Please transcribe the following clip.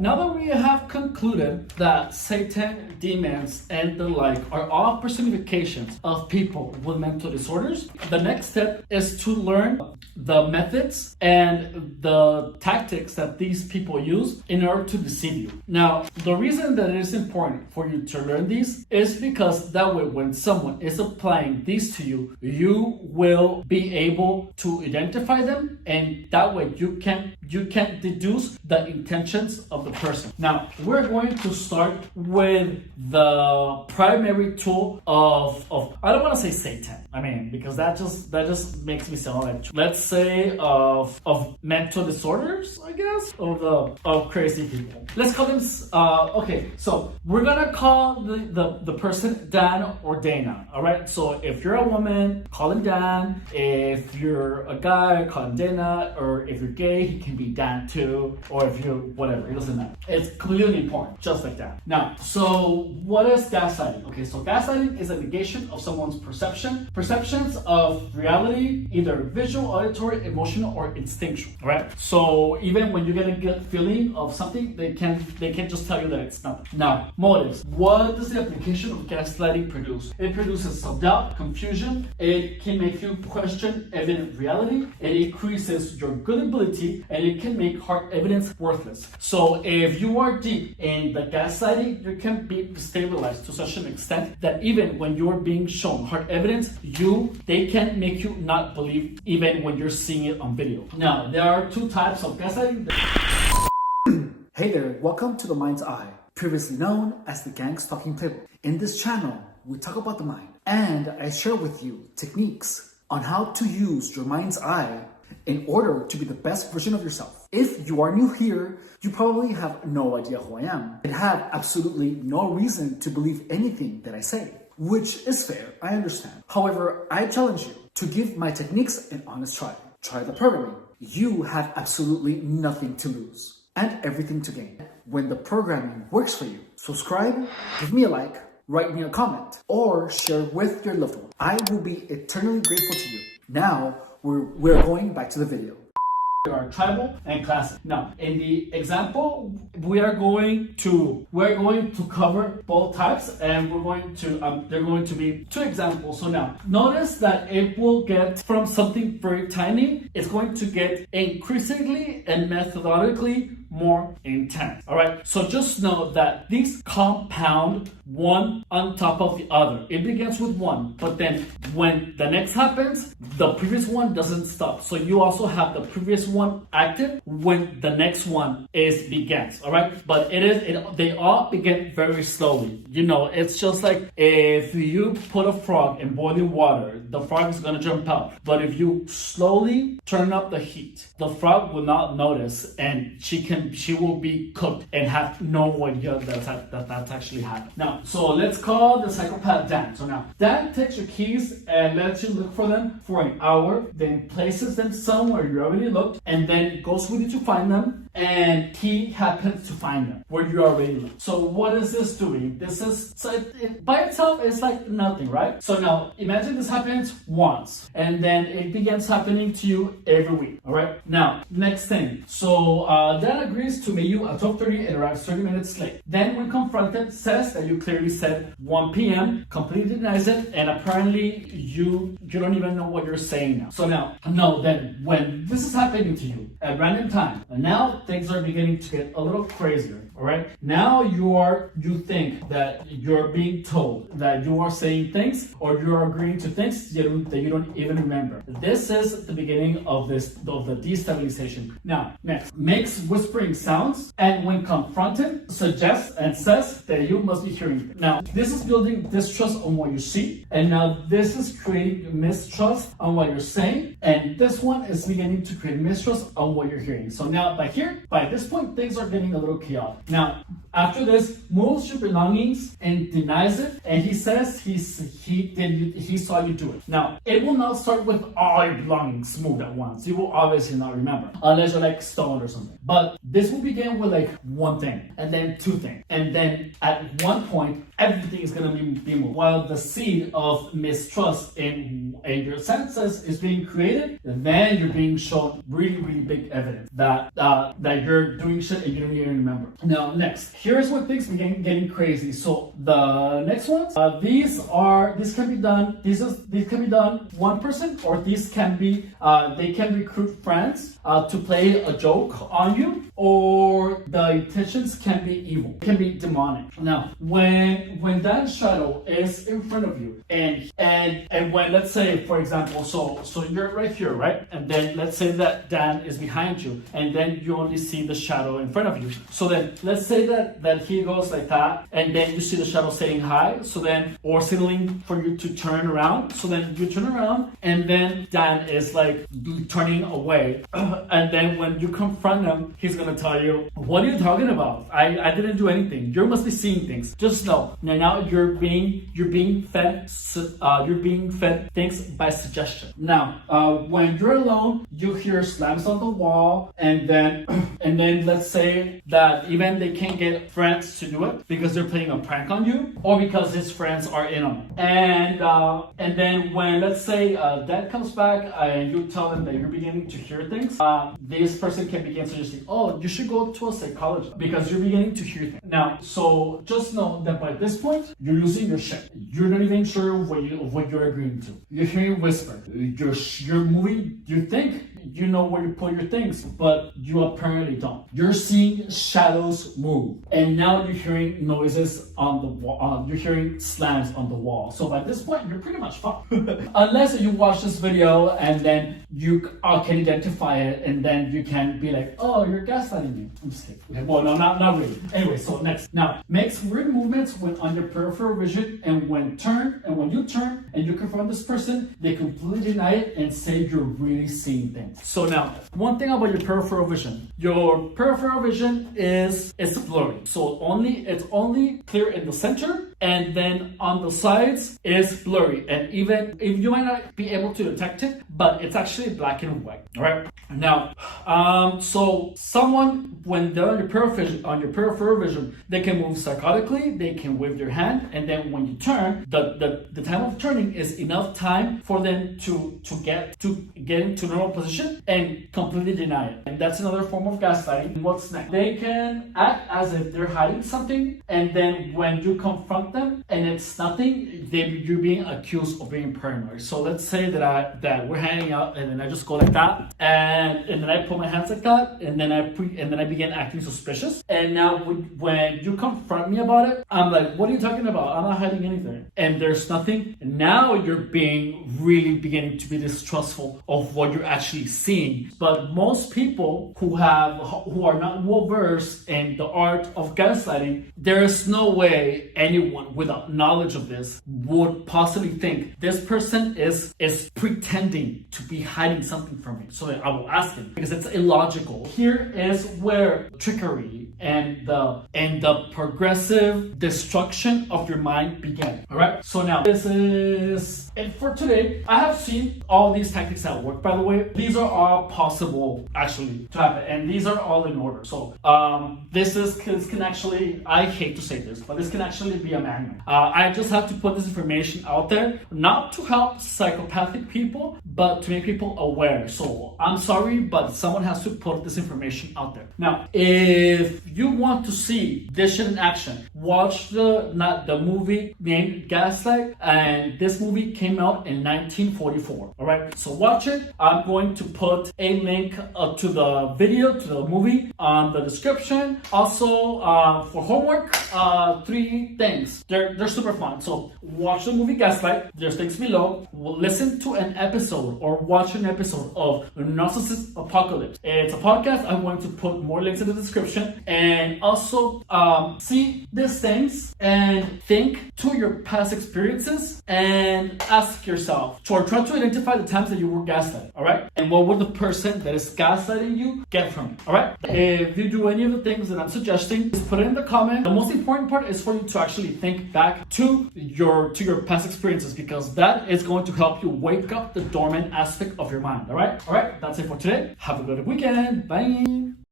Now that we have concluded that Satan, demons, and the like are all personifications of people with mental disorders, the next step is to learn the methods and the tactics that these people use in order to deceive you. Now, the reason that it is important for you to learn these is because that way when someone is applying these to you, you will be able to identify them, and that way you can deduce the intentions of the person. Now, we're going to start with the primary tool of I don't want to say Satan. I mean, because that just makes me sound like, let's say of mental disorders, I guess, of crazy people. Let's call them okay, so we're gonna call the person Dan or Dana. All right, so if you're a woman, call him Dan. If you're a guy, call him Dana. Or if you're gay, he can be Dan too. Or if you're whatever, it doesn't matter. It's clearly important, just like that. Now, so what is gaslighting? Okay, so gaslighting is a negation of someone's perceptions of reality, either visual, auditory, emotional, or instinctual. All right. So even when you get a good feeling of something, they can just tell you that it's not. Now, motives. What does the application of gaslighting produce? It produces self-doubt, confusion. It can make you question evident reality. It increases your good ability, and it can make hard evidence worthless. So if you are deep in the gaslighting, you can be destabilized to such an extent that even when you're being shown hard evidence, they can make you not believe even when you're seeing it on video. Now, there are two types of gaslighting. Hey there, welcome to The Mind's Eye, previously known as the Gang's Talking Playbook. In this channel, we talk about the mind, and I share with you techniques on how to use your mind's eye in order to be the best version of yourself. If you are new here, you probably have no idea who I am and have absolutely no reason to believe anything that I say, which is fair, I understand. However, I challenge you to give my techniques an honest try. Try the programming. You have absolutely nothing to lose and everything to gain. When the programming works for you, subscribe, give me a like, write me a comment, or share with your loved one. I will be eternally grateful to you. Now, we're going back to the video. There are tribal and classic. Now, in the example, we're going to cover both types, and they're going to be two examples. So now, notice that it will get from something very tiny, it's going to get increasingly and methodically more intense. All right, so just know that these compound one on top of the other. It begins with one, but then when the next happens, the previous one doesn't stop. So you also have the previous one active when the next one begins. All right, but they all begin very slowly. You know, it's just like if you put a frog in boiling water, the frog is gonna jump out. But if you slowly turn up the heat, the frog will not notice, and she will be cooked and have no idea that's actually happened. Now, so let's call the psychopath Dan. So now, Dan takes your keys and lets you look for them for an hour, then places them somewhere you already looked, and then goes with you to find them, and he happens to find them where you already looked. So what is this doing? This is, by itself, it's like nothing, right? So now, imagine this happens once, and then it begins happening to you every week, all right? Now, next thing. So Dan agrees to meet you at 12:30 and arrives 30 minutes late. Then when confronted, says that you clearly said 1 p.m., completely denies it, and apparently you don't even know what you're saying now. So now, then when this is happening to you at random time, and now things are beginning to get a little crazier, all right? Now you think that you're being told that you are saying things, or you're agreeing to things that you don't even remember. This is the beginning of the destabilization. Now, next, makes whispering sounds, and when confronted, suggests and says that you must be hearing. Now, this is building distrust on what you see, and now this is creating mistrust on what you're saying, and this one is beginning to create mistrust on what you're hearing. So now, by this point, things are getting a little chaotic. Now, after this, moves your belongings and denies it, and he says he saw you do it. Now, it will not start with all your belongings moved at once. You will obviously not remember, unless you're like stoned or something. But this will begin with like one thing, and then two things, and then at one point, everything is gonna be moved. While the seed of mistrust in your senses is being created, then you're being shown really big evidence that that you're doing shit and you don't even remember. Now, next, here's where things begin getting crazy. So the next ones, these can be done. These can be done one person, or these can be they can recruit friends to play a joke on you, or the intentions can be evil, can be demonic. Now, when that shadow is in front of you, and when, let's say, for example, so you're right here, right? And then let's say that Dan is behind you, and then you only see the shadow in front of you. So then let's say that he goes like that, and then you see the shadow saying hi, so then, or signaling for you to turn around. So then you turn around, and then Dan is like turning away. And then when you confront him, he's gonna tell you, what are you talking about? I didn't do anything. You must be seeing things. Just know now you're being fed things by suggestion. Now, when you're alone, you hear slams on the wall, and then let's say that even they can't get friends to do it because they're playing a prank on you, or because his friends are in on it. And then when, let's say, dad comes back and you tell them that you're beginning to hear things, this person can begin suggesting, oh, you should go to a psychologist because you're beginning to hear things. Now, so just know that by this point, you're losing your shit. You're not even sure what you're agreeing to. You're hearing whisper. You're moving. You think you know where you put your things, but you apparently don't. You're seeing shadows move, and now you're hearing noises on the wall. You're hearing slams on the wall. So by this point, you're pretty much fucked. Unless you watch this video and then you can identify it, and then you can be like, oh, you're gaslighting me. I'm just kidding. Okay, well, no, not really. Anyway, so next. Now, makes weird movements when on your peripheral vision, and when you turn and you confront this person, they completely deny it and say you're really seeing things. So now, one thing about your peripheral vision. Your peripheral vision is blurry. So it's only clear in the center, and then on the sides is blurry. And even if you might not be able to detect it, but it's actually black and white. All right. Now, so someone, when they're on your peripheral vision, they can move psychotically, they can wave their hand, and then when you turn, the time of turning is enough time for them to get into normal position and completely deny it. And that's another form of gaslighting. What's next? They can act as if they're hiding something, and then when you confront them and it's nothing, you're being accused of being paranoid. So let's say that we're hanging out, and then I just go like that, and then I put my hands like that, and then I begin acting suspicious. And now when you confront me about it, I'm like, what are you talking about? I'm not hiding anything. And there's nothing. Now you're beginning to be distrustful of what you're actually seeing. But most people who are not well versed in the art of gaslighting, there is no way anyone without knowledge of this would possibly think this person is pretending to be hiding something from me. So I will ask him, because it's illogical. Here is where trickery and the progressive destruction of your mind begin. All right. So now this is it for today. I have seen all these tactics at work. By the way, these are all possible actually to happen, and these are all in order. So this can actually, I hate to say this, but this can actually be a manual. I just have to put this information out there, not to help psychopathic people, but to make people aware. So I'm sorry, but someone has to put this information out there. Now, if you want to see this shit in action, watch the movie named Gaslight, and this movie came out in 1944. All right, so watch it. I'm going to put a link to the video, to the movie, on the description. Also, for homework, 3 things. They're super fun. So watch the movie Gaslight. There's links below. Listen to an episode or watch an episode of Narcissist Apocalypse. It's a podcast. I'm going to put more links in the description. And also see these things and think to your past experiences and ask yourself, or try to identify the times that you were gaslighted. All right, and what would the person that is gaslighting you get from you? All right, if you do any of the things that I'm suggesting, just put it in the comment. The most important part is for you to actually think back to your past experiences, because that is going to help you wake up the dormant aspect of your mind. All right, that's it for today. Have a good weekend. Bye.